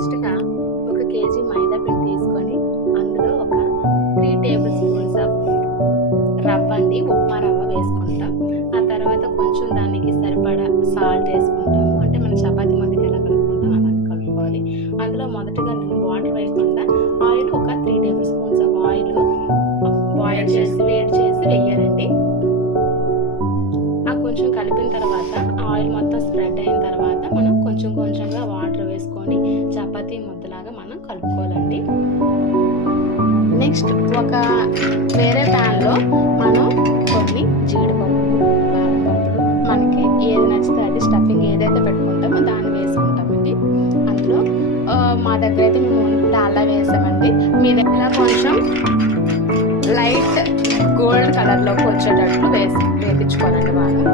ఫస్ట్గా 1 కేజీ మైదా పిండి తీసుకొని అందులో ఒక 3 టేబుల్ స్పూన్స్ ఆఫ్ రవ్వ అండి, ఉప్మా రవ్వ వేసుకుంటాం. ఆ తర్వాత కొంచెం దానికి సరిపడా సాల్ట్ వేసుకుంటాము. అంటే మనం చపాతీ మధ్యకి ఎలా కలుపుకుంటాం అలాగే కలుపుకోవాలి. అందులో మొదటగా నేను వాటర్ వేయకుండా ఆయిల్ ఒక 3 table spoons of oil boil చేసి వేడి చేసి వేయాలండి. ఆ కొంచెం కలిపిన తర్వాత ఆయిల్ మొత్తం స్ప్రెడ్ అయిన తర్వాత మనం కొంచెం కొంచెంగా వాటర్ వేసుకొని చపాతీ ముద్దలాగా మనం కలుపుకోవాలండి. నెక్స్ట్ ఒక వేరే ప్యాన్లో మనం కొన్ని జీడిపప్పు, బాదం పప్పులు, మనకి ఏది నచ్చితే అది స్టఫింగ్ ఏదైతే పెట్టుకుంటామో దాన్ని వేసుకుంటామండి. అందులో మా దగ్గర అయితే మేము డాల్డా వేసామండి. మీ దగ్గర కొంచెం లైట్ గోల్డ్ కలర్లోకి వచ్చేటట్లు వేయించుకోవాలండి. బాగా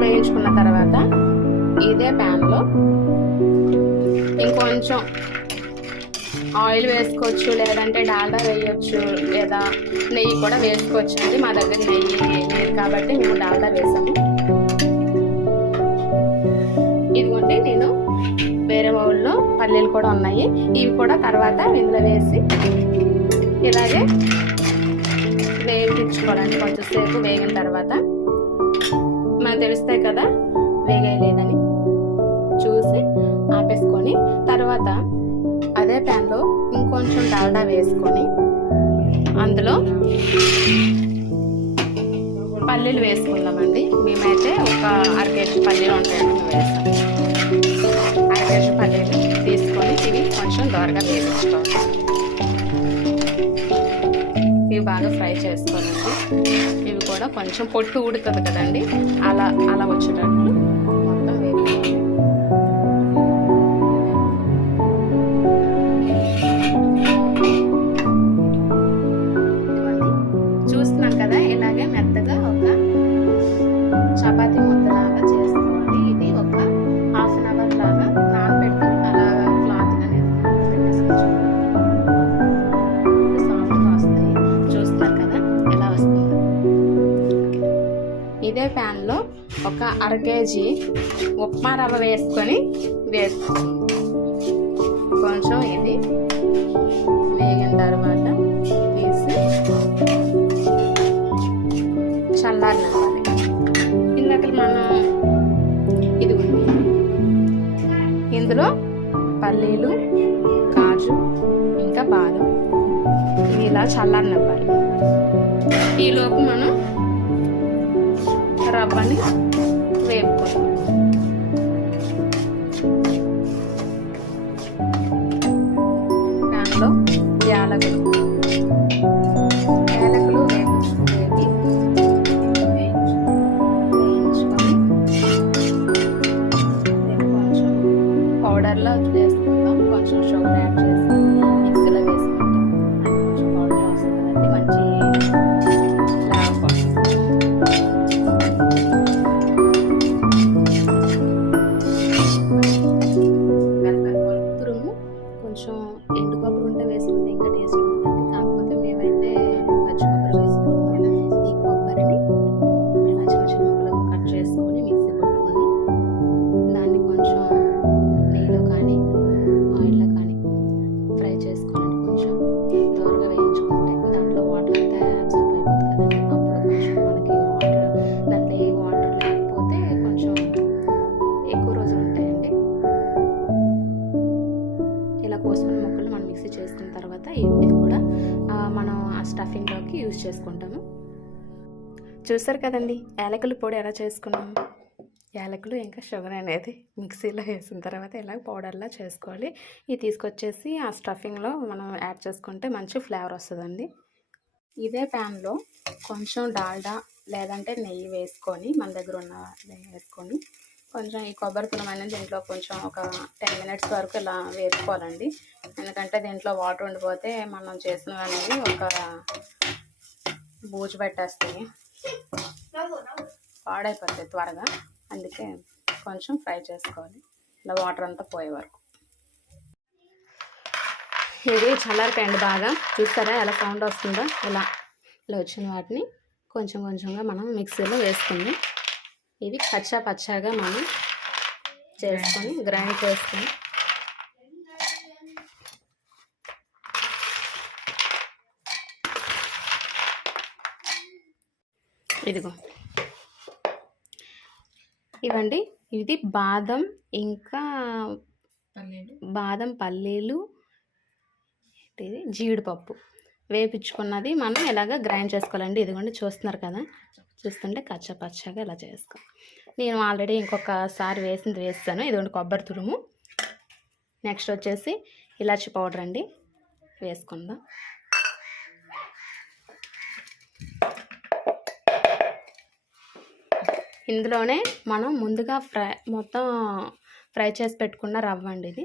వేయించుకున్న తర్వాత ఇదే ప్యాన్లో ఇంకొంచెం ఆయిల్ వేసుకోవచ్చు, లేదంటే డాల్డా వేయచ్చు, లేదా నెయ్యి కూడా వేసుకోవచ్చు అండి. మా దగ్గర నెయ్యి లేదు కాబట్టి మేము డాల్డా వేసాము. ఇదిగోండి, నేను వేరే బౌల్లో పల్లీలు కూడా ఉన్నాయి. ఇవి కూడా తర్వాత ఇందులో వేసి ఇలాగే వేయించుకోవాలండి. కొంచెం సేపు వేగిన తర్వాత మనకు తెలుస్తాయి కదా వేగలేదని చూసి ఆపేసుకొని తర్వాత అదే ప్యాన్లో ఇంకొంచెం డాల్డా వేసుకొని అందులో పల్లీలు వేసుకుందామండి. మేమైతే ఒక 1/2 కేజీ పల్లీలు ఉంటాయండి మేము వేస్తాం. 1/2 కేజీ పల్లీలు తీసుకొని ఇవి కొంచెం దోరగా వేయించుకోవాలి. ఇవి బాగా ఫ్రై చేసుకోవాలండి. ఇవి కూడా కొంచెం పొట్టు ఉడుతుంది కదండి, అలా వచ్చేటట్లు మొత్తం వేసుకోవాలి. చూస్తున్నాం కదా, ఇలాగే మెత్తగా ఒక చపాతీ ముద్దలాగా చేసుకోవాలి. ఇది ఒక 1/2 అవర్ లాగా నానబెట్టి అలాగా క్లాత్ అనేది పెట్టేసుకోవచ్చు. సాఫ్ట్గా వస్తాయి. చూస్తున్నారు కదా ఎలా వస్తుంది. ఇదే ప్యాన్లో ఒక 1/2 కేజీ ఉప్మా రవ్వ వేసుకొని కొంచెం ఇది వేగిన తర్వాత తీసి చల్లారనివ్వాలి. ఇందాక మనం ఇదిగోండి ఇందులో పల్లీలు, కాజు, ఇంకా బాదం ఇవి ఇలా చల్లారనివ్వాలి. ఈలోపు మనం రవ్వని వేపుకోవాలి. దాంట్లో యాలకులు వేయించుకొని కొంచెం పౌడర్లో వేసుకుంటాం. కొంచెం షుగర్ యాడ్ చేసి మిక్సీలో వేసుకుంటాం. కొంచెం పౌడర్ వస్తుంది కదండి, మంచి ఫ్లేవర్ వస్తుంది. తురుము కొంచెం ఎండు కొబ్బరి ఉంటే వేసుకుంటే ఇంకా టేస్ట్ ఉంటుందండి. కాకపోతే మేమైతే పచ్చి కొబ్బరి వేసుకుంటాం. ఈ కొబ్బరిని ఇలా చిన్న చిన్న ముక్కలుగా కట్ చేసుకొని మిక్సీ పట్టుకొని దాన్ని కొంచెం నెయ్యిలో కానీ ఆయిల్లో కానీ ఫ్రై చేసుకోవాలండి. కొంచెం దోరగా వేయించుకుంటే దాంట్లో వాటర్ అంతా అబ్జర్వ్ అయిపోతుంది కదండి. అప్పుడు కొంచెం మనకి దాంట్లో ఏ వాటర్ లేకపోతే కొంచెం ఎక్కువ రోజులు ఉంటాయండి. ఇలా కోసుకున్న ముక్కలు మనం మిక్సీ చేసుకున్న తర్వాత ఇది కూడా మనం ఆ స్టఫింగ్లోకి యూజ్ చేసుకుంటాము. చూసారు కదండి యాలకుల పొడి ఎలా చేసుకున్నాము. యాలకులు ఇంకా షుగర్ అనేది మిక్సీలో వేసిన తర్వాత ఇలా పౌడర్లా చేసుకోవాలి. ఇది తీసుకొచ్చేసి ఆ స్టఫింగ్లో మనం యాడ్ చేసుకుంటే మంచి ఫ్లేవర్ వస్తుందండి. ఇదే ప్యాన్లో కొంచెం డాల్డా లేదంటే నెయ్యి వేసుకొని మన దగ్గర ఉన్న వేసుకొని కొంచెం ఈ కొబ్బరి తురుము అనేది దీంట్లో కొంచెం ఒక 10 మినిట్స్ వరకు ఇలా వేసుకోవాలండి. ఎందుకంటే దీంట్లో వాటర్ ఉండిపోతే మనం చేసినవి అనేది ఒక బూజు పెట్టేస్తాయి, పాడైపోతాయి త్వరగా. అందుకే కొంచెం ఫ్రై చేసుకోవాలి ఇలా వాటర్ అంతా పోయే వరకు. ఇది చల్లారిపోయింది బాగా. చూస్తారా ఎలా సౌండ్ వస్తుందో. ఇలా వచ్చిన వాటిని కొంచెం కొంచెంగా మనం మిక్సీలో వేసుకుంది. ఇవి పచ్చాగా మనం చేసుకొని గ్రైండ్ చేసుకొని ఇదిగో ఇవండి, ఇది బాదం, ఇంకా బాదం పల్లీలు, ఇది జీడిపప్పు వేపించుకున్నది మనం ఇలాగ గ్రైండ్ చేసుకోవాలండి. ఇదిగోండి చూస్తున్నారు కదా, చూస్తుంటే కచ్చపచ్చగా ఇలా చేసుకోవాలి. నేను ఆల్రెడీ ఇంకొకసారి వేస్తాను. ఇదిగోండి కొబ్బరి తురుము. నెక్స్ట్ వచ్చేసి ఇలాచి పౌడర్ అండి, వేసుకుందాం. ఇందులోనే మనం ముందుగా మొత్తం ఫ్రై చేసి పెట్టుకున్న రవ్వ అండి, ఇది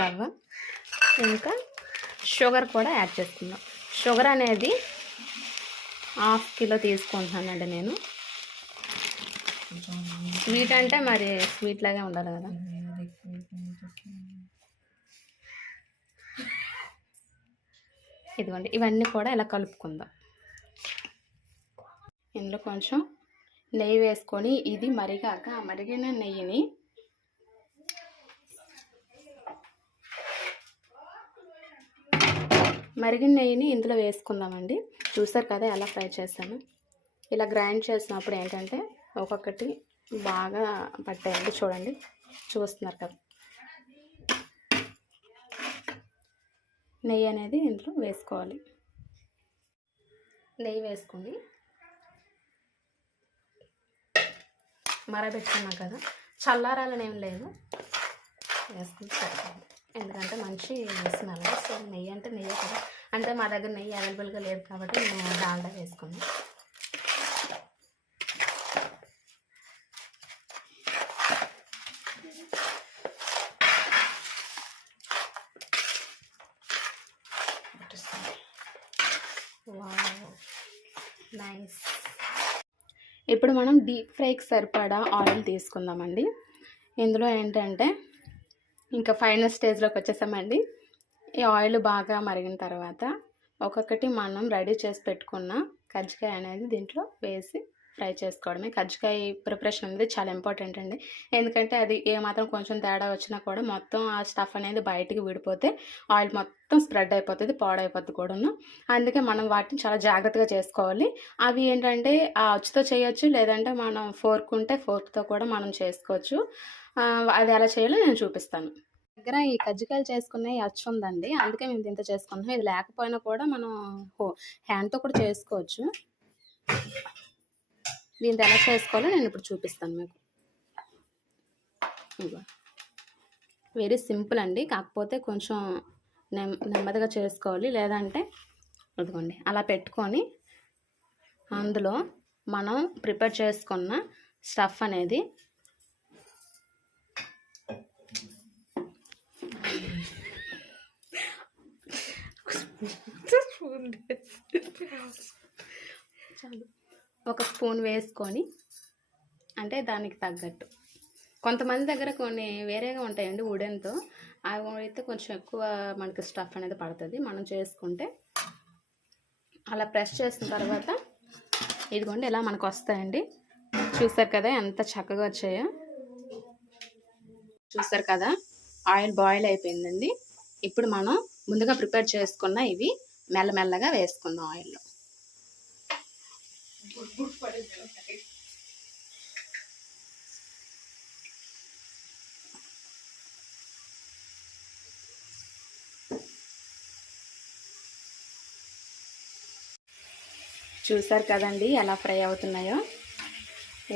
రవ్వ, ఇంకా షుగర్ కూడా యాడ్ చేసుకుందాం. షుగర్ అనేది 1/2 కిలో తీసుకుంటున్నానండి నేను. స్వీట్ అంటే మరి స్వీట్ లాగే ఉండాలి కదా. ఇదిగోండి, ఇవన్నీ కూడా ఇలా కలుపుకుందాం. ఇందులో కొంచెం నెయ్యి వేసుకొని ఇది మరిగాక ఆ మరిగిన నెయ్యిని ఇందులో వేసుకుందామండి. చూసారు కదా ఎలా ఫ్రై చేస్తాను. ఇలా గ్రైండ్ చేసినప్పుడు ఏంటంటే ఒక్కొక్కటి బాగా పట్టాయండి. చూడండి, చూస్తున్నారు కదా. నెయ్యి అనేది ఇందులో వేసుకోవాలి. నెయ్యి వేసుకొని మరబెట్టుకున్నాం కదా, చల్లారాలని ఏం లేదు, వేసుకుని పెట్టుకోవాలి. ఎందుకంటే మంచి స్మెల్. సో నెయ్యి అంటే నెయ్యి కదా, అంటే మా దగ్గర నెయ్యి అవైలబుల్గా లేదు కాబట్టి నేను డాల్డా వేసుకున్నాను. నైస్. ఇప్పుడు మనం డీప్ ఫ్రైకి సరిపడా ఆయిల్ తీసుకుందామండి. ఇందులో ఏంటంటే ఇంకా ఫైనల్ స్టేజ్లోకి వచ్చేసామండి. ఈ ఆయిల్ బాగా మరిగిన తర్వాత ఒక్కొక్కటి మనం రెడీ చేసి పెట్టుకున్న కజ్జికాయ అనేది దీంట్లో వేసి ఫ్రై చేసుకోవడమే. కజ్జికాయ ప్రిపరేషన్ అనేది చాలా ఇంపార్టెంట్ అండి. ఎందుకంటే అది ఏమాత్రం కొంచెం తేడా వచ్చినా కూడా మొత్తం ఆ స్టఫ్ అనేది బయటికి విడిపోతే ఆయిల్ మొత్తం స్ప్రెడ్ అయిపోతుంది, పాడైపోతుంది కూడాను. అందుకే మనం వాటిని చాలా జాగ్రత్తగా చేసుకోవాలి. అవి ఏంటంటే ఆ అచ్చుతో చేయొచ్చు, లేదంటే మనం ఫోర్క్ ఉంటే ఫోర్క్తో కూడా మనం చేసుకోవచ్చు. అది ఎలా చేయాలో నేను చూపిస్తాను. దగ్గర ఈ కజ్జికాయలు చేసుకునే అచ్చు ఉందండి, అందుకే మేము ఇంత చేసుకుంటున్నాం. ఇది లేకపోయినా కూడా మనం హ్యాండ్తో కూడా చేసుకోవచ్చు. దీంతో ఎలా చేసుకోవాలో నేను ఇప్పుడు చూపిస్తాను మీకు. వెరీ సింపుల్ అండి, కాకపోతే కొంచెం నెమ్మదిగా చేసుకోవాలి. లేదంటే ఇదిగోండి అలా పెట్టుకొని అందులో మనం ప్రిపేర్ చేసుకున్న స్టఫ్ అనేది ఒక స్పూన్ వేసుకొని, అంటే దానికి తగ్గట్టు. కొంతమంది దగ్గర కొన్ని వేరేగా ఉంటాయండి వుడెన్తో, అవి అయితే కొంచెం ఎక్కువ మనకి స్టఫ్ అనేది పడుతుంది. మనం చేసుకుంటే అలా ప్రెస్ చేసిన తర్వాత ఇదిగోండి ఇలా మనకు వస్తాయండి. చూస్తారు కదా ఎంత చక్కగా వచ్చాయో. చూస్తారు కదా, ఆయిల్ బాయిల్ అయిపోయిందండి. ఇప్పుడు మనం ముందుగా ప్రిపేర్ చేసుకున్న ఇవి మెల్లమెల్లగా వేసుకుందాం ఆయిల్లో. చూసారు కదండి ఎలా ఫ్రై అవుతున్నాయో.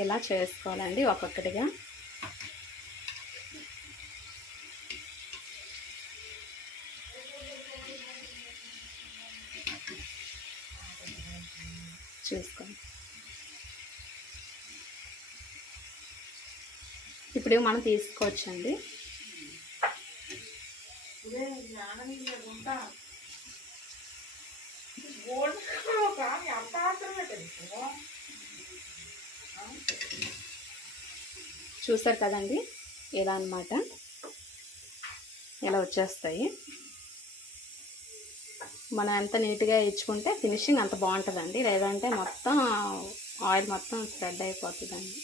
ఇలా చేసుకోవాలండి ఒక్కొక్కటిగా. చూసుకోండి. ఇప్పుడు మనం తీసుకోవచ్చండి. చూసారు కదండి ఇలా అన్నమాట, ఇలా వచ్చేస్తాయి. మనం ఎంత నీట్గా ఇచ్చుకుంటే ఫినిషింగ్ అంత బాగుంటుందండి. లేదంటే మొత్తం ఆయిల్ మొత్తం స్ప్రెడ్ అయిపోతుందండి.